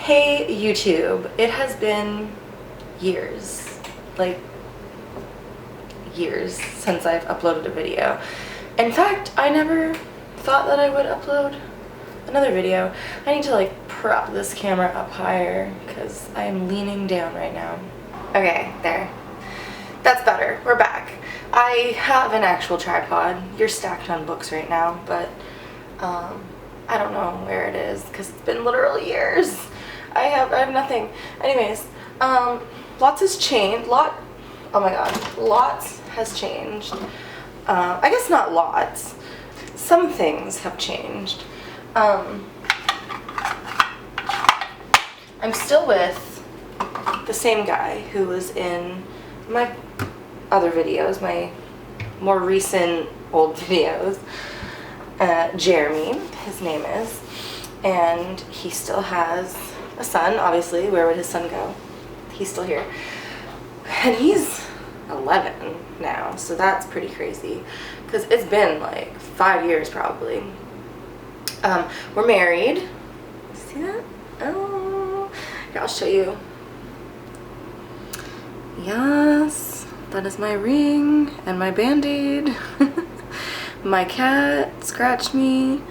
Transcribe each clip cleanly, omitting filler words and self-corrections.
Hey YouTube, it has been years, like years since I've uploaded a video. In fact, I never thought that I would upload another video. I need to like prop this camera up higher because I am leaning down right now. Okay, there. That's better. We're back. I have an actual tripod. You're stacked on books right now, but I don't know where it is because it's been literally years. I have nothing. Anyways, lots has changed. Oh my god, lots has changed. I guess not lots. Some things have changed. I'm still with the same guy who was in my other videos, my more recent old videos. Jeremy, his name is, and he still has a son, obviously. Where would his son go? He's still here. And he's 11 now, so that's pretty crazy because it's been like 5 years probably. We're married. See that? Oh, here, I'll show you. Yes, that is my ring and my band-aid. My cat scratched me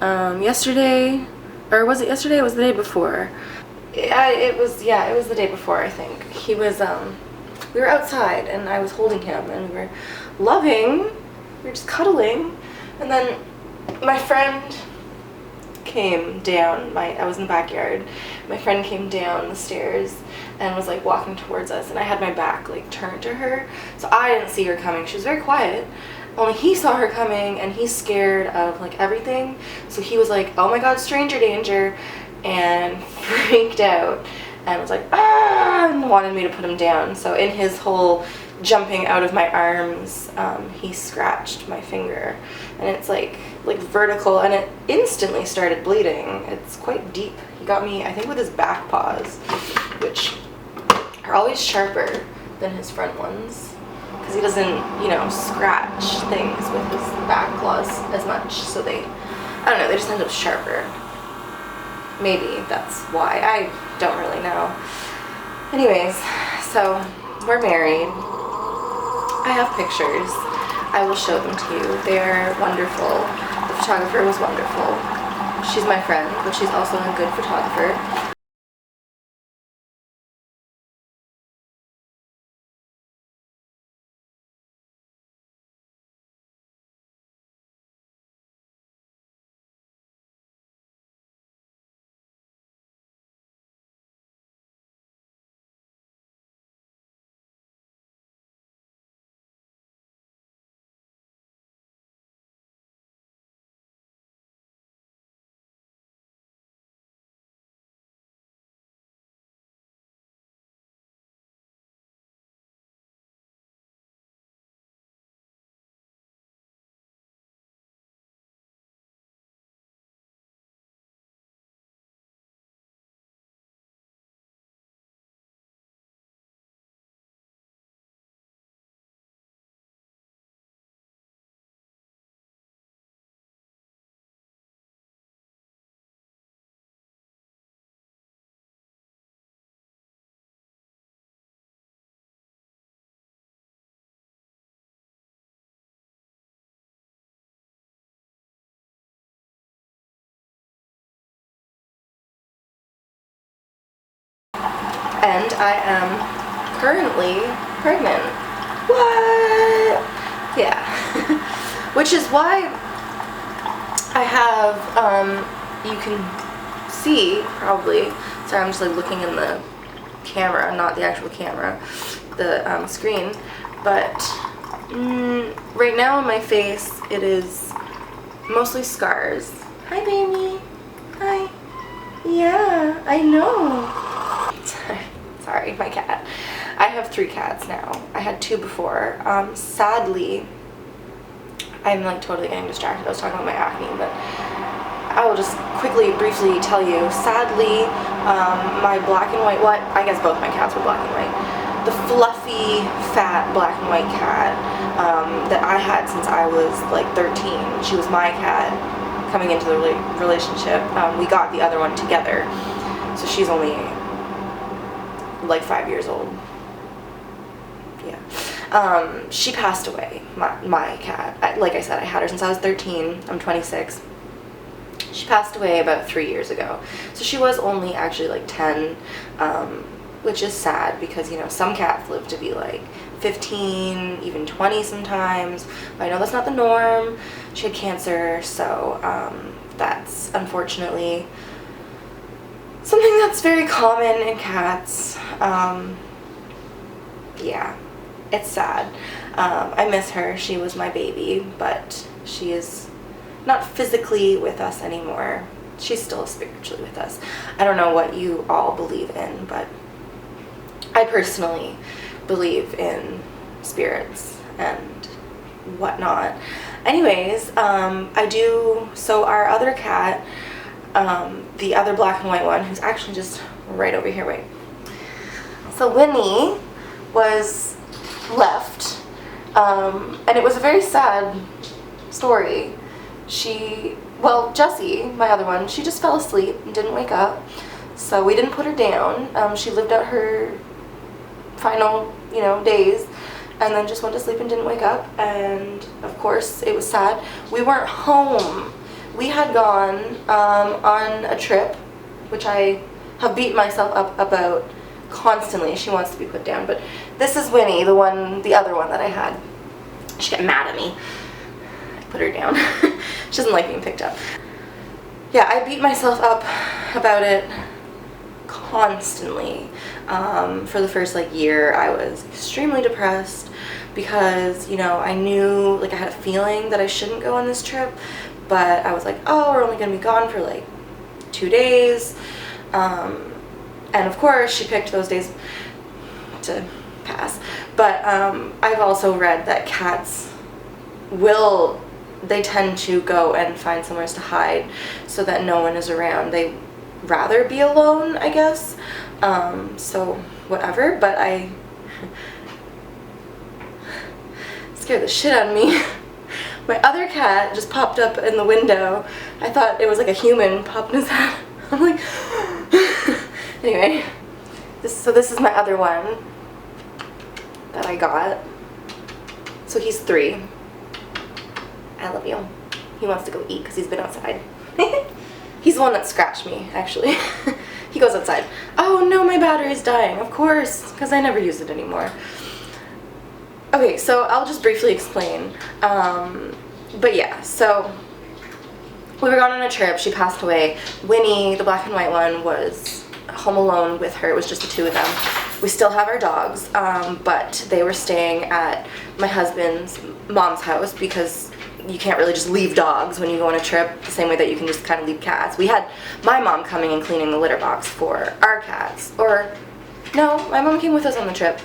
yesterday, or was it yesterday? It was the day before. It was the day before, I think. He was, we were outside and I was holding him and we were loving, we were just cuddling, and then my friend came down, I was in the backyard, my friend came down the stairs and was like walking towards us, and I had my back like turned to her, so I didn't see her coming. She was very quiet. Only he saw her coming and he's scared of like everything, so he was like, oh my god, stranger danger, and freaked out and was like, ah, and wanted me to put him down. So in his whole jumping out of my arms, he scratched my finger, and it's like vertical, and it instantly started bleeding. It's quite deep. He got me, I think, with his back paws, which are always sharper than his front ones, because he doesn't, you know, scratch things with his back claws as much, so they, I don't know, they just end up sharper. Maybe that's why. I don't really know. Anyways, so we're married. I have pictures. I will show them to you. They're wonderful. The photographer was wonderful. She's my friend, but she's also a good photographer. And I am currently pregnant. What? Yeah. Which is why I have, you can see probably, sorry, I'm just like looking in the camera, not the actual camera, the screen, but right now on my face it is mostly scars. Hi baby. Hi. Yeah, I know. Sorry, my cat. I have 3 cats now. I had 2 before. Sadly, I'm like totally getting distracted. I was talking about my acne, but I will just briefly tell you. Sadly, my black and white, well, I guess both my cats were black and white. The fluffy, fat black and white cat that I had since I was like 13. She was my cat coming into the relationship. We got the other one together. So she's only like 5 years old. Yeah. She passed away, my cat. Like I said, I had her since I was 13. I'm 26. She passed away about 3 years ago. So she was only actually like 10, which is sad because, you know, some cats live to be like 15, even 20 sometimes. But I know that's not the norm. She had cancer, so that's unfortunately something that's very common in cats. Yeah, it's sad. I miss her. She was my baby, but she is not physically with us anymore. She's still spiritually with us. I don't know what you all believe in, but I personally believe in spirits and whatnot. Anyways, I do, so our other cat, the other black and white one, who's actually just right over here, wait. So Winnie was left, and it was a very sad story. Jessie, my other one, she just fell asleep and didn't wake up, so we didn't put her down. She lived out her final, days, and then just went to sleep and didn't wake up, and of course it was sad. We weren't home. We had gone on a trip, which I have beat myself up about constantly. She wants to be put down, but this is Winnie, the other one that I had. She got mad at me. I put her down. She doesn't like being picked up. Yeah, I beat myself up about it constantly. For the first year, I was extremely depressed because, I knew, I had a feeling that I shouldn't go on this trip, but I was like, oh, we're only going to be gone for 2 days. And of course, she picked those days to pass. But I've also read that cats they tend to go and find somewhere to hide so that no one is around. They rather be alone, I guess. So whatever, but I scared the shit out of me. My other cat just popped up in the window. I thought it was like a human popped in his head. I'm like, anyway, this is my other one that I got. So he's 3. I love you. He wants to go eat because he's been outside. He's the one that scratched me, actually. He goes outside. Oh no, my battery's dying. Of course, because I never use it anymore. Okay, so I'll just briefly explain. But yeah, so we were gone on a trip. She passed away. Winnie, the black and white one, was home alone with her. It was just the 2 of them. We still have our dogs, but they were staying at my husband's mom's house because you can't really just leave dogs when you go on a trip the same way that you can just kind of leave cats. We had my mom coming and cleaning the litter box for our cats. Or, no, my mom came with us on the trip.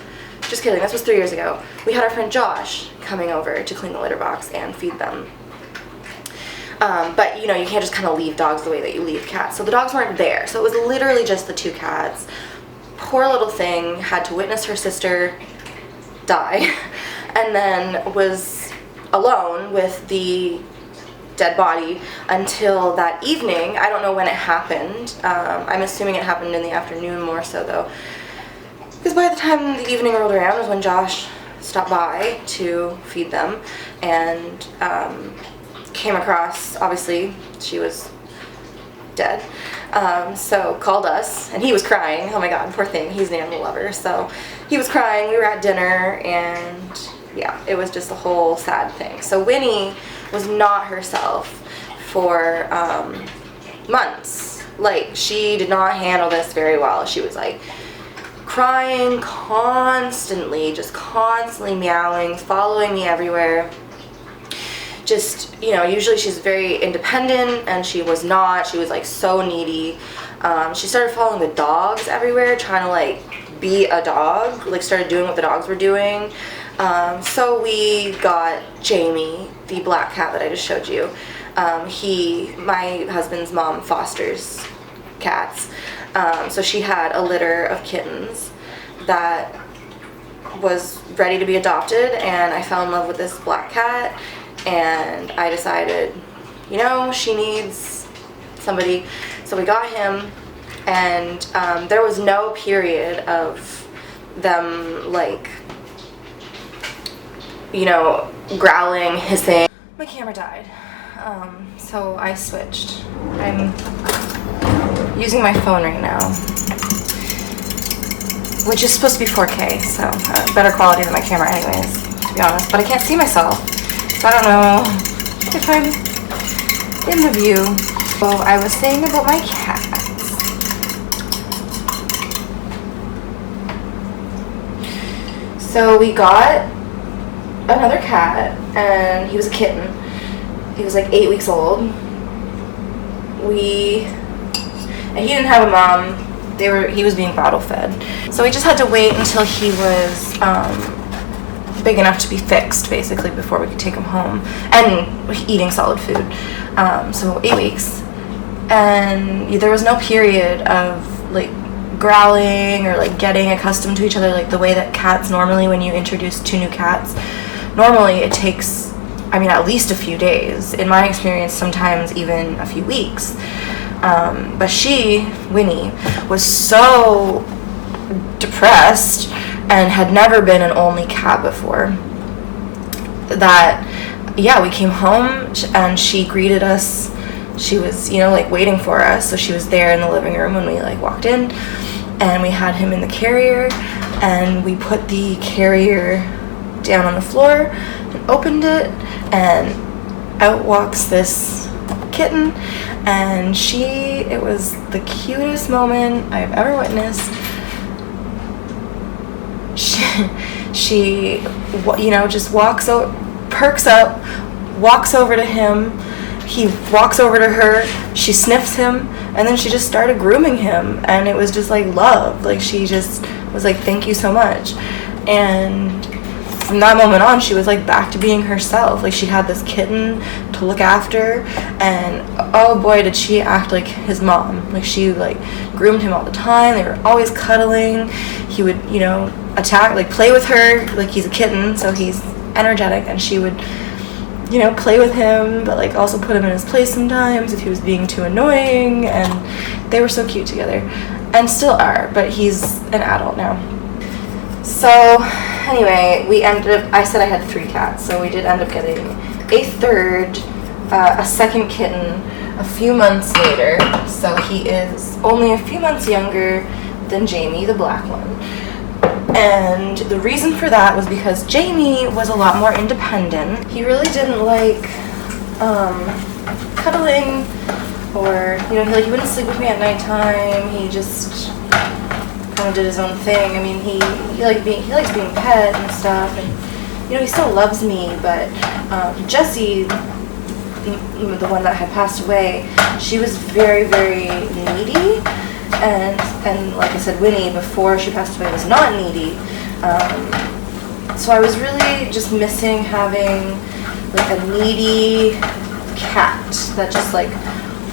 Just kidding, this was 3 years ago. We had our friend Josh coming over to clean the litter box and feed them. But, you can't just kind of leave dogs the way that you leave cats. So the dogs weren't there. So it was literally just the 2 cats. Poor little thing had to witness her sister die and then was alone with the dead body until that evening. I don't know when it happened. I'm assuming it happened in the afternoon more so though, because by the time the evening rolled around was when Josh stopped by to feed them and came across, obviously she was dead, so called us, and he was crying. Oh my god, poor thing, he's an animal lover, so he was crying. We were at dinner, and yeah, it was just a whole sad thing. So Winnie was not herself for months. She did not handle this very well. She was crying constantly, just constantly meowing, following me everywhere. Just, usually she's very independent, and she was not. She was so needy. She started following the dogs everywhere, trying to be a dog, started doing what the dogs were doing. So we got Jamie, the black cat that I just showed you. My husband's mom fosters cats. So she had a litter of kittens that was ready to be adopted, and I fell in love with this black cat, and I decided, she needs somebody. So we got him, and there was no period of them, like, you know, growling, hissing. My camera died, so I switched. I'm using my phone right now, which is supposed to be 4K, so better quality than my camera anyways, to be honest, but I can't see myself, so I don't know if I'm in the view. So I was saying about my cats. So we got another cat, and he was a kitten. He was like 8 weeks old. And he didn't have a mom. He was being bottle fed. So we just had to wait until he was big enough to be fixed, basically, before we could take him home, and eating solid food. So 8 weeks, and there was no period of like growling or like getting accustomed to each other, like the way that cats normally, when you introduce 2 new cats, normally it takes, I mean, at least a few days. In my experience, sometimes even a few weeks. But she, Winnie, was so depressed and had never been an only cat before that, yeah, we came home and she greeted us. She was, you know, like waiting for us. So she was there in the living room when we like walked in, and we had him in the carrier, and we put the carrier down on the floor and opened it, and out walks this kitten. And it was the cutest moment I've ever witnessed. She you know, just perks up, walks over to him. He walks over to her, she sniffs him, and then she just started grooming him, and it was just like love. Like, she just was like, thank you so much. And from that moment on, she was like back to being herself. Like, she had this kitten to look after, and oh boy, did she act like his mom. Like, she like groomed him all the time. They were always cuddling. He would, you know, attack, like play with her, like he's a kitten, so he's energetic, and she would, you know, play with him, but like also put him in his place sometimes if he was being too annoying. And they were so cute together, and still are, but he's an adult now. So anyway, I said I had 3 cats, so we did end up getting a second kitten a few months later. So he is only a few months younger than Jamie, the black one. And the reason for that was because Jamie was a lot more independent. He really didn't like cuddling, or, you know, he wouldn't sleep with me at nighttime. He just kind of did his own thing. I mean, he likes being pet and stuff, and, you know, he still loves me. But Jessie, the one that had passed away, she was very, very needy. And like I said, Winnie, before she passed away, was not needy. So I was really just missing having like a needy cat that just like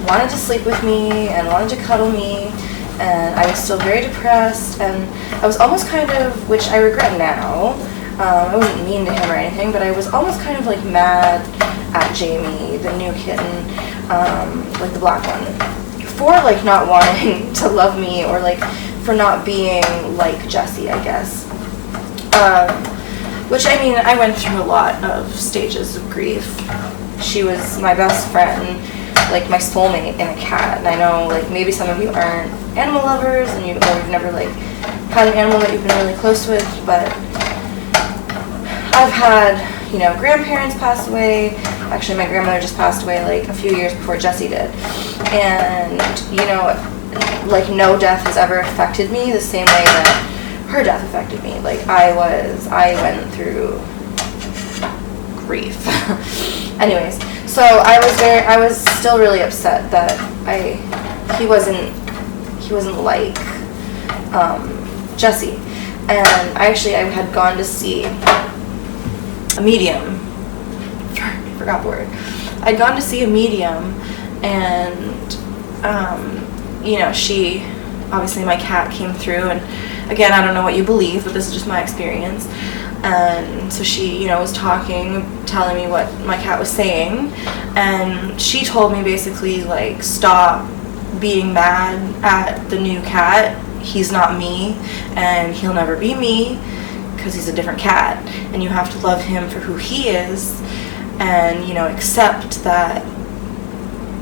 wanted to sleep with me and wanted to cuddle me. And I was still very depressed, and I was almost kind of, which I regret now, I wasn't mean to him or anything, but I was almost kind of like mad at Jamie, the new kitten, like the black one, for like not wanting to love me, or like for not being like Jessie, I guess. Which, I mean, I went through a lot of stages of grief. She was my best friend, like my soulmate in a cat. And I know, like, maybe some of you aren't animal lovers, and you've never like had an animal that you've been really close with, but I've had, you know, grandparents pass away. Actually, my grandmother just passed away like a few years before Jessie did. And, you know, like, no death has ever affected me the same way that her death affected me. Like, I went through grief. Anyways, so I was still really upset that he wasn't like Jessie. And I had gone to see a medium. I forgot the word. I'd gone to see a medium, and you know, she, obviously my cat came through, and again, I don't know what you believe, but this is just my experience. And so she, you know, was talking, telling me what my cat was saying, and she told me basically, like, stop being mad at the new cat. He's not me, and he'll never be me because he's a different cat, and you have to love him for who he is, and, you know, accept that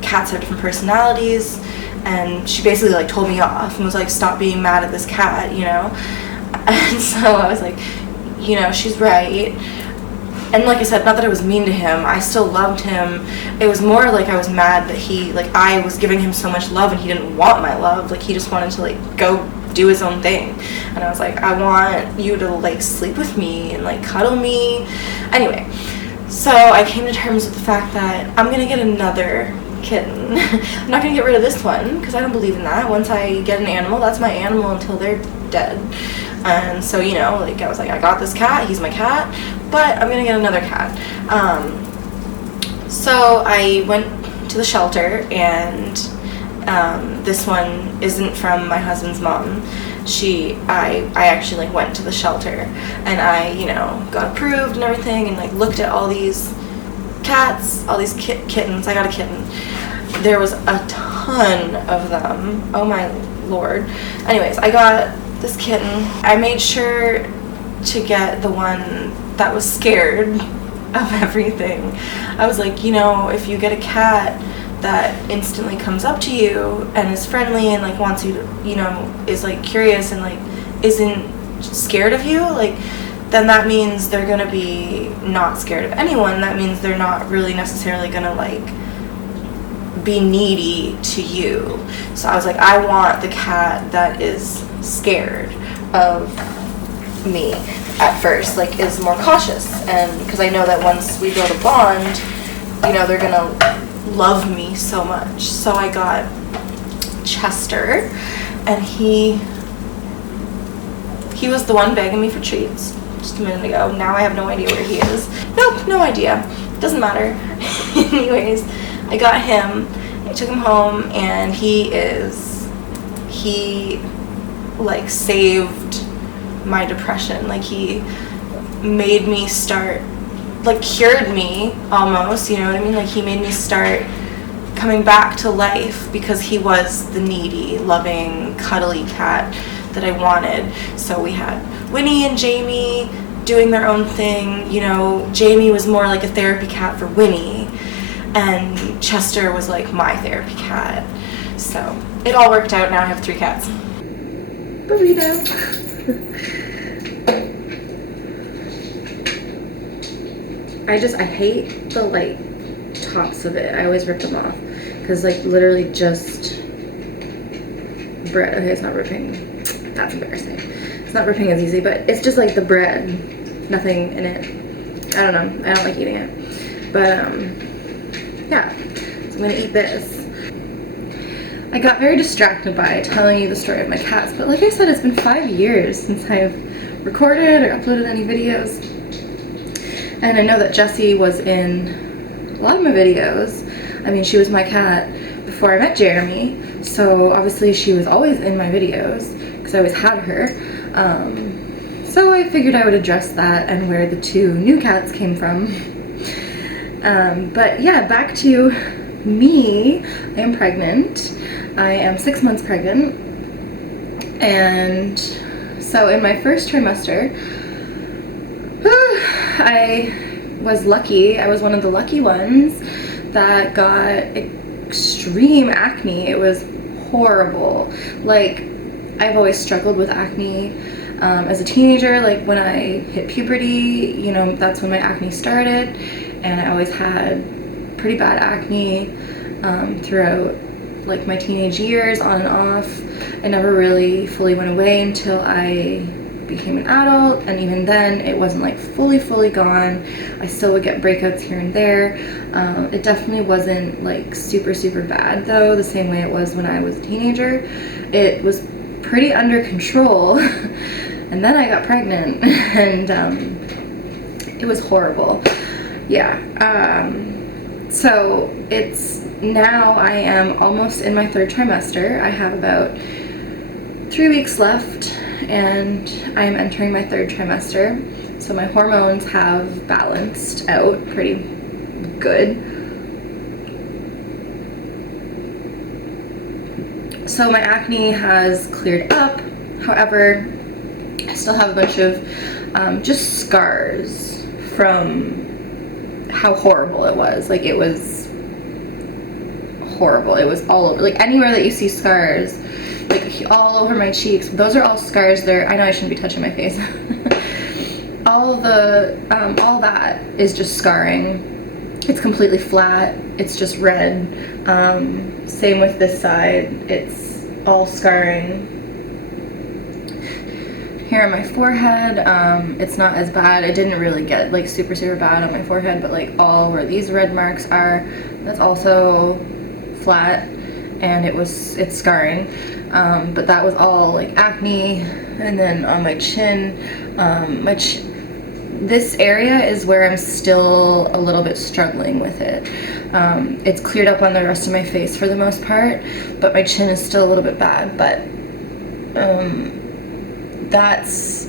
cats have different personalities. And she basically like told me off and was like, stop being mad at this cat, you know. And so I was like, you know, she's right. And like I said, not that I was mean to him, I still loved him. It was more like I was mad that I was giving him so much love and he didn't want my love. Like, he just wanted to like go do his own thing. And I was like, I want you to like sleep with me and like cuddle me. Anyway, so I came to terms with the fact that I'm gonna get another kitten. I'm not gonna get rid of this one because I don't believe in that. Once I get an animal, that's my animal until they're dead. And so, you know, like I was like, I got this cat, he's my cat, but I'm gonna get another cat. So I went to the shelter, and this one isn't from my husband's mom. I actually like went to the shelter, and I, you know, got approved and everything, and like looked at all these cats, all these kittens. I got a kitten. There was a ton of them. Oh my lord. Anyways, I got this kitten. I made sure to get the one that was scared of everything. I was like, you know, if you get a cat that instantly comes up to you and is friendly and like wants you to, you know, is like curious and like isn't scared of you, like, then that means they're gonna be not scared of anyone. That means they're not really necessarily gonna like be needy to you. So I was like, I want the cat that is scared of me at first, like is more cautious, and because I know that once we build a bond, you know, they're gonna love me so much. So I got Chester, and he was the one begging me for treats just a minute ago. Now I have no idea where he is. Nope, no idea. Doesn't matter. Anyways, I got him. I took him home, and he like saved my depression. Like, he made me start, like cured me almost, you know what I mean? Like, he made me start coming back to life because he was the needy, loving, cuddly cat that I wanted. So we had Winnie and Jamie doing their own thing. You know, Jamie was more like a therapy cat for Winnie, and Chester was like my therapy cat. So it all worked out. Now I have 3 cats. Burrito. I hate the like tops of it. I always rip them off because like literally just bread. Okay, it's not ripping. That's embarrassing. It's not ripping as easy, but it's just like the bread, nothing in it. I don't know. I don't like eating it, but yeah. So I'm gonna eat this. I got very distracted by telling you the story of my cats, but like I said, it's been 5 years since I've recorded or uploaded any videos. And I know that Jessie was in a lot of my videos. I mean, she was my cat before I met Jeremy, so obviously she was always in my videos because I always had her. So I figured I would address that and where the 2 new cats came from. But yeah, back to me. I am pregnant. I am 6 months pregnant, and so in my first trimester, I was lucky. I was one of the lucky ones that got extreme acne. It was horrible. Like, I've always struggled with acne as a teenager. Like, when I hit puberty, you know, that's when my acne started, and I always had pretty bad acne throughout like my teenage years, on and off. It never really fully went away until I became an adult, and even then it wasn't like fully gone. I still would get breakouts here and there. It definitely wasn't like super bad though, the same way it was when I was a teenager. It was pretty under control. And then I got pregnant, and it was horrible. Yeah. So it's now I am almost in my 3rd trimester. I have about 3 weeks left, and I am entering my 3rd trimester. So my hormones have balanced out pretty good. So my acne has cleared up. However, I still have a bunch of just scars from how horrible it was. Like, it was horrible. It was all over. Like, anywhere that you see scars, like all over my cheeks, those are all scars there. I know I shouldn't be touching my face. All that is just scarring. It's completely flat. It's just red. Same with this side. It's all scarring. Here on my forehead, it's not as bad. It didn't really get like super bad on my forehead, but like all where these red marks are, that's also flat, and it's scarring. But that was all like acne. And then on my chin, this area is where I'm still a little bit struggling with it. It's cleared up on the rest of my face for the most part, but my chin is still a little bit bad. But that's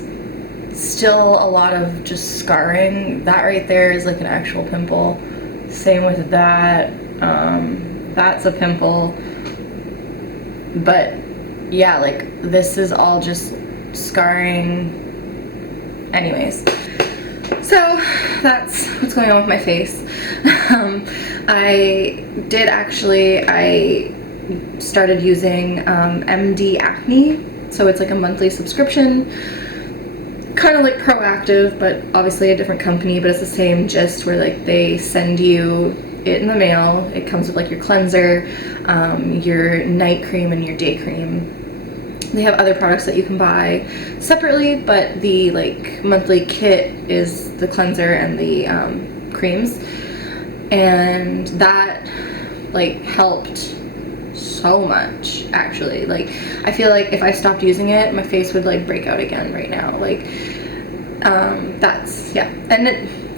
still a lot of just scarring. That right there is like an actual pimple. Same with that. That's a pimple. But yeah, like this is all just scarring. Anyways, so that's what's going on with my face. I started using MD Acne. So it's like a monthly subscription, kind of like Proactive, but obviously a different company, but it's the same gist where like they send you it in the mail. It comes with like your cleanser, your night cream, and your day cream. They have other products that you can buy separately, but the like monthly kit is the cleanser and the creams, and that like helped so much, actually. Like, I feel like if I stopped using it, my face would like break out again right now. Like, that's, yeah. And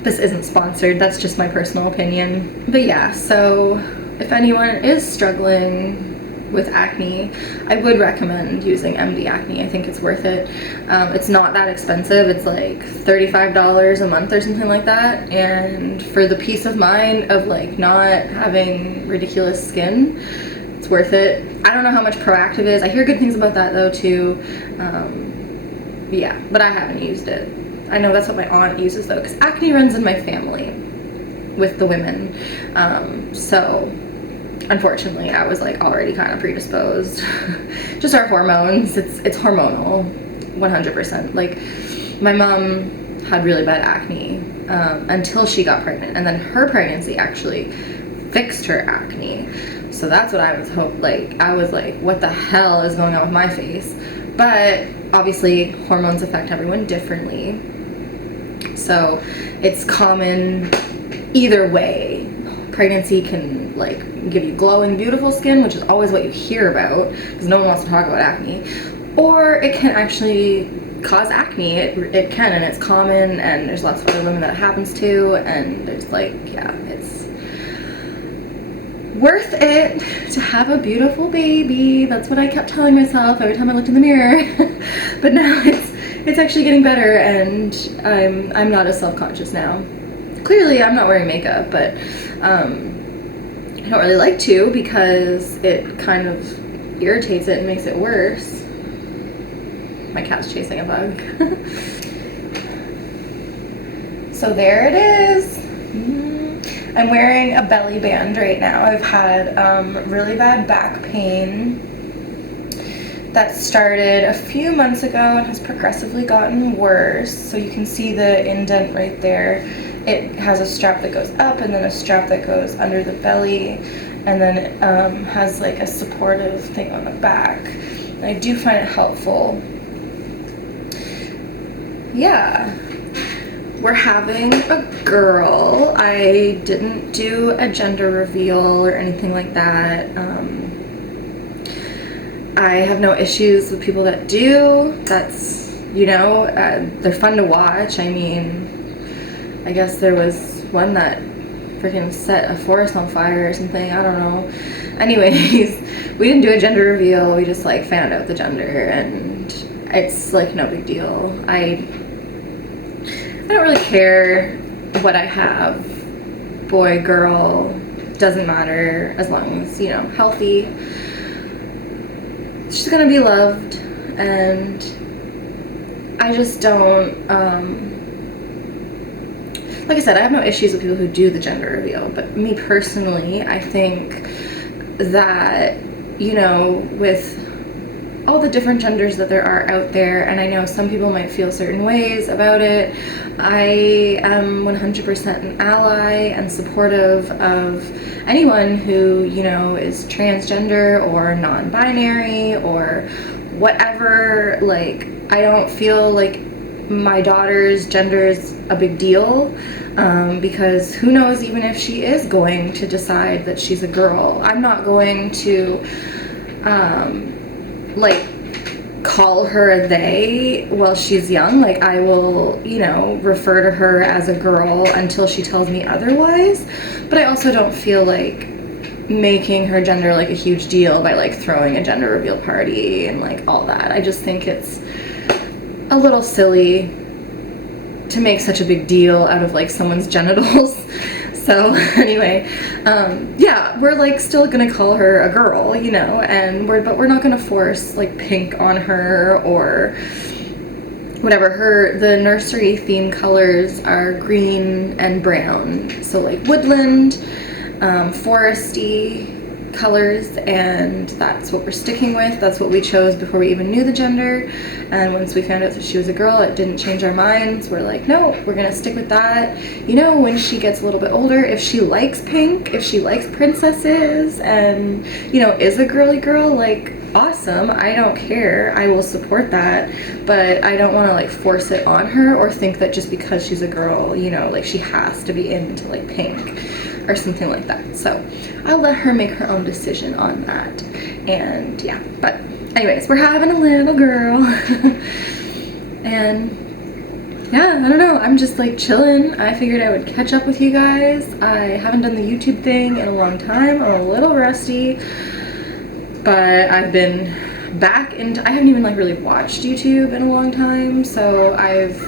this isn't sponsored, that's just my personal opinion. But yeah, so if anyone is struggling with acne, I would recommend using MD Acne. I think it's worth it. It's not that expensive. It's like $35 a month or something like that. And for the peace of mind of like not having ridiculous skin, it's worth it. I don't know how much Proactive is. I hear good things about that though too. Yeah, but I haven't used it. I know that's what my aunt uses though, because acne runs in my family with the women. So unfortunately I was like already kind of predisposed. Just our hormones, it's hormonal, 100%. Like, my mom had really bad acne until she got pregnant, and then her pregnancy actually fixed her acne. So that's what I was I was like, what the hell is going on with my face? But obviously hormones affect everyone differently. So it's common either way. Pregnancy can like give you glowing, beautiful skin, which is always what you hear about because no one wants to talk about acne. Or it can actually cause acne. It can, and it's common, and there's lots of other women that it happens to, and there's like, yeah, it's worth it to have a beautiful baby. That's what I kept telling myself every time I looked in the mirror. But now it's actually getting better, and I'm not as self-conscious now. Clearly I'm not wearing makeup, but I don't really like to because it kind of irritates it and makes it worse. My cat's chasing a bug. So there it is. I'm wearing a belly band right now. I've had really bad back pain that started a few months ago and has progressively gotten worse. So you can see the indent right there. It has a strap that goes up and then a strap that goes under the belly, and then it has like a supportive thing on the back. And I do find it helpful. Yeah. We're having a girl. I didn't do a gender reveal or anything like that. I have no issues with people that do. That's, you know, they're fun to watch. I mean, I guess there was one that freaking set a forest on fire or something. I don't know. Anyways, we didn't do a gender reveal. We just like found out the gender, and it's like no big deal. I don't really care what I have, boy, girl, doesn't matter, as long as, you know, healthy. she's gonna be loved, and I just don't, like I said, I have no issues with people who do the gender reveal, but me personally, I think that, you know, with all the different genders that there are out there, and I know some people might feel certain ways about it, I am 100% an ally and supportive of anyone who, you know, is transgender or non-binary or whatever. Like, I don't feel like my daughter's gender is a big deal, because who knows, even if she is going to decide that she's a girl, I'm not going to like call her a they while she's young. Like, I will, you know, refer to her as a girl until she tells me otherwise, but I also don't feel like making her gender like a huge deal by like throwing a gender reveal party and like all that. I just think it's a little silly to make such a big deal out of like someone's genitals. So anyway, yeah, we're like still gonna call her a girl, you know, and but we're not gonna force like pink on her or whatever. The nursery theme colors are green and brown, so like woodland, foresty colors, and that's what we're sticking with. That's what we chose before we even knew the gender, and once we found out that she was a girl, it didn't change our minds. We're like, no, we're gonna stick with that. You know, when she gets a little bit older, if she likes pink, if she likes princesses, and, you know, is a girly girl, like, awesome, I don't care, I will support that, but I don't want to like force it on her or think that just because she's a girl, you know, like she has to be into like pink or something like that. So I'll let her make her own decision on that. And yeah, but anyways, we're having a little girl. And yeah, I don't know, I'm just like chilling. I figured I would catch up with you guys. I haven't done the YouTube thing in a long time. I'm a little rusty, but I've been back into, I haven't even like really watched YouTube in a long time, so I've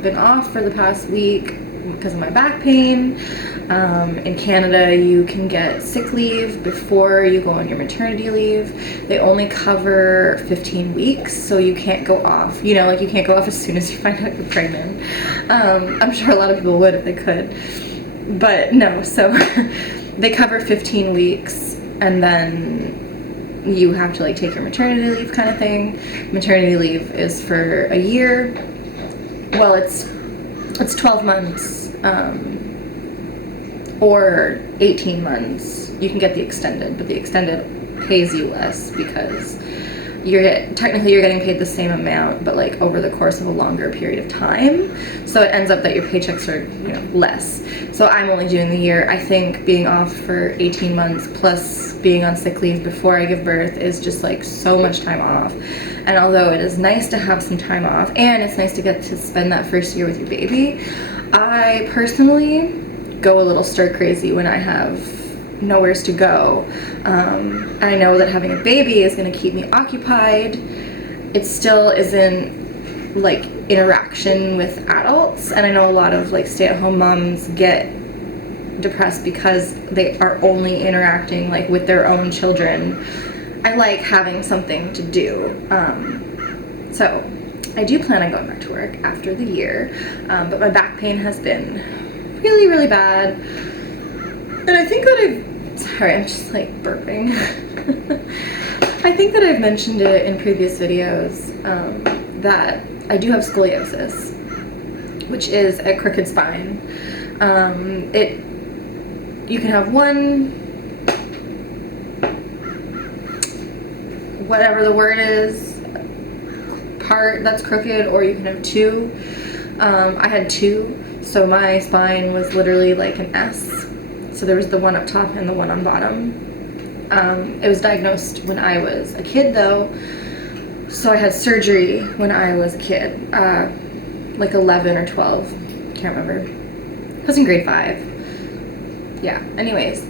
been off for the past week because of my back pain. In Canada, you can get sick leave before you go on your maternity leave. They only cover 15 weeks, so you can't go off, you know, like you can't go off as soon as you find out you're pregnant. I'm sure a lot of people would if they could, but no, so they cover 15 weeks, and then you have to like take your maternity leave kind of thing. Maternity leave is for a year. Well, it's 12 months, or 18 months. You can get the extended, but the extended pays you less because technically you're getting paid the same amount, but like over the course of a longer period of time. So it ends up that your paychecks are, you know, less. So I'm only doing the year. I think being off for 18 months plus being on sick leave before I give birth is just like so much time off. And although it is nice to have some time off and it's nice to get to spend that first year with your baby, I personally go a little stir crazy when I have nowheres to go. I know that having a baby is going to keep me occupied. It still isn't like interaction with adults, and I know a lot of like stay-at-home moms get depressed because they are only interacting like with their own children. I like having something to do. So I do plan on going back to work after the year, but my back pain has been really, really bad. And I think that sorry, I'm just like burping. I think that I've mentioned it in previous videos, that I do have scoliosis, which is a crooked spine. You can have one, whatever the word is, part that's crooked, or you can have two. I had two, so my spine was literally like an S. So there was the one up top and the one on bottom. It was diagnosed when I was a kid though, so I had surgery when I was a kid, like 11 or 12, can't remember. I was in grade 5. Yeah, anyways.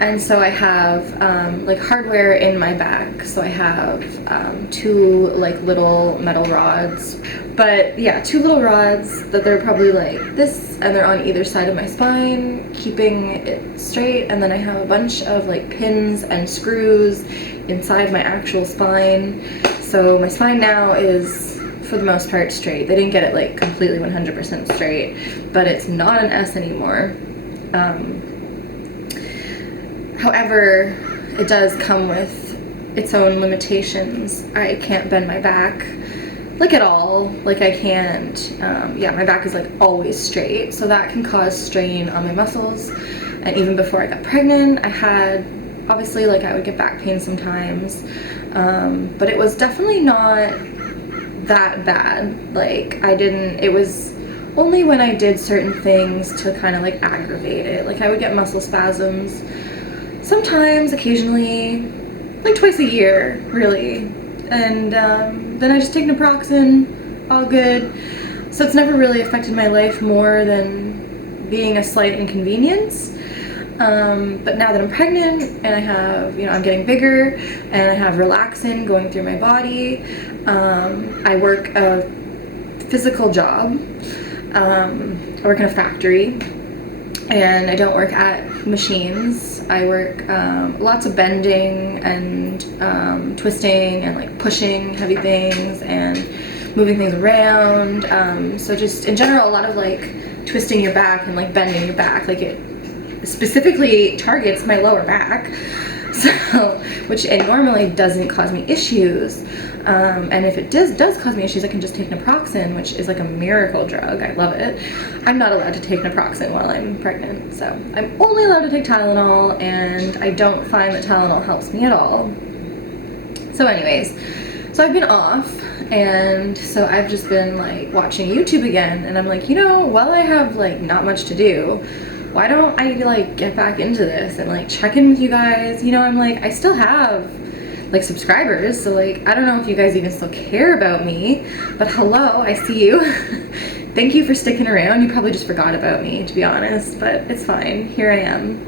And so I have like hardware in my back. So I have 2 like little metal rods, but yeah, 2 little rods that they're probably like this, and they're on either side of my spine, keeping it straight. And then I have a bunch of like pins and screws inside my actual spine. So my spine now is, for the most part, straight. They didn't get it like completely 100% straight, but it's not an S anymore. However, it does come with its own limitations. I can't bend my back like at all. Like I can't, yeah, my back is like always straight. So that can cause strain on my muscles. And even before I got pregnant, I had, obviously, like I would get back pain sometimes. But it was definitely not that bad. Like it was only when I did certain things to kind of like aggravate it. Like I would get muscle spasms. Sometimes, occasionally, like twice a year, really. And then I just take naproxen, all good. So it's never really affected my life more than being a slight inconvenience. But now that I'm pregnant and I have, I'm getting bigger and I have relaxin going through my body, I work a physical job. I work in a factory. And I don't work at machines. I work lots of bending and twisting and like pushing heavy things and moving things around. So just in general, a lot of like twisting your back and like bending your back. Like it specifically targets my lower back. So, which it normally doesn't cause me issues. And if it does cause me issues, I can just take naproxen, which is like a miracle drug. I love it. I'm not allowed to take naproxen while I'm pregnant, so I'm only allowed to take Tylenol, and I don't find that Tylenol helps me at all. So anyways, so I've been off, and so I've just been like watching YouTube again, and I'm like, while I have like not much to do, why don't I like get back into this and like check in with you guys? I'm like, I still have like subscribers, so like I don't know if you guys even still care about me, but hello, I see you. Thank you for sticking around. You probably just forgot about me, to be honest, but it's fine. Here I am.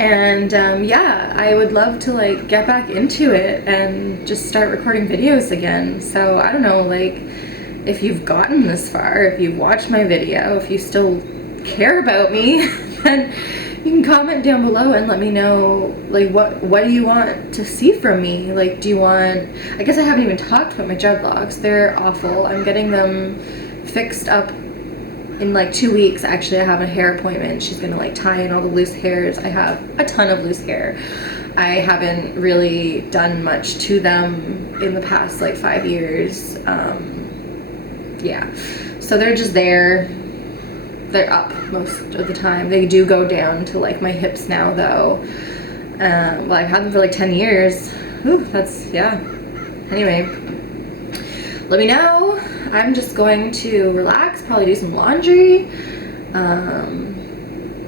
And yeah, I would love to like get back into it and just start recording videos again. So I don't know, like if you've gotten this far, if you've watched my video, if you still care about me, then you can comment down below and let me know like what do you want to see from me. Like, do you want, I guess I haven't even talked about my dreadlocks. They're awful. I'm getting them fixed up in like 2 weeks. Actually, I have a hair appointment. She's gonna like tie in all the loose hairs. I have a ton of loose hair. I haven't really done much to them in the past like 5 years. Yeah, so they're just there. They're up most of the time. They do go down to like my hips now though. Well, I've had them for like 10 years. Ooh, that's, yeah. Anyway, let me know. I'm just going to relax, probably do some laundry,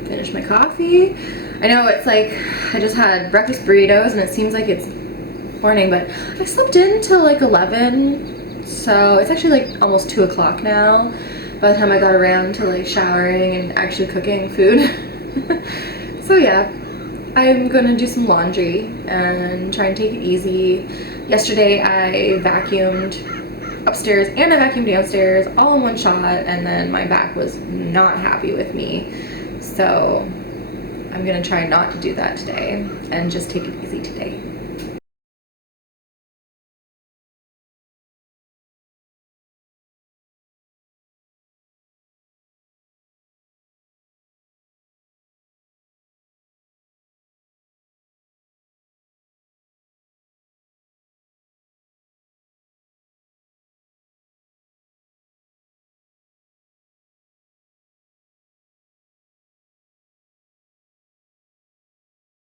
finish my coffee. I know it's like, I just had breakfast burritos and it seems like it's morning, but I slept in till like 11. So it's actually like almost 2 o'clock now, by the time I got around to like showering and actually cooking food. So yeah, I'm gonna do some laundry and try and take it easy. Yesterday I vacuumed upstairs and I vacuumed downstairs all in one shot, and then my back was not happy with me. So I'm gonna try not to do that today and just take it easy today.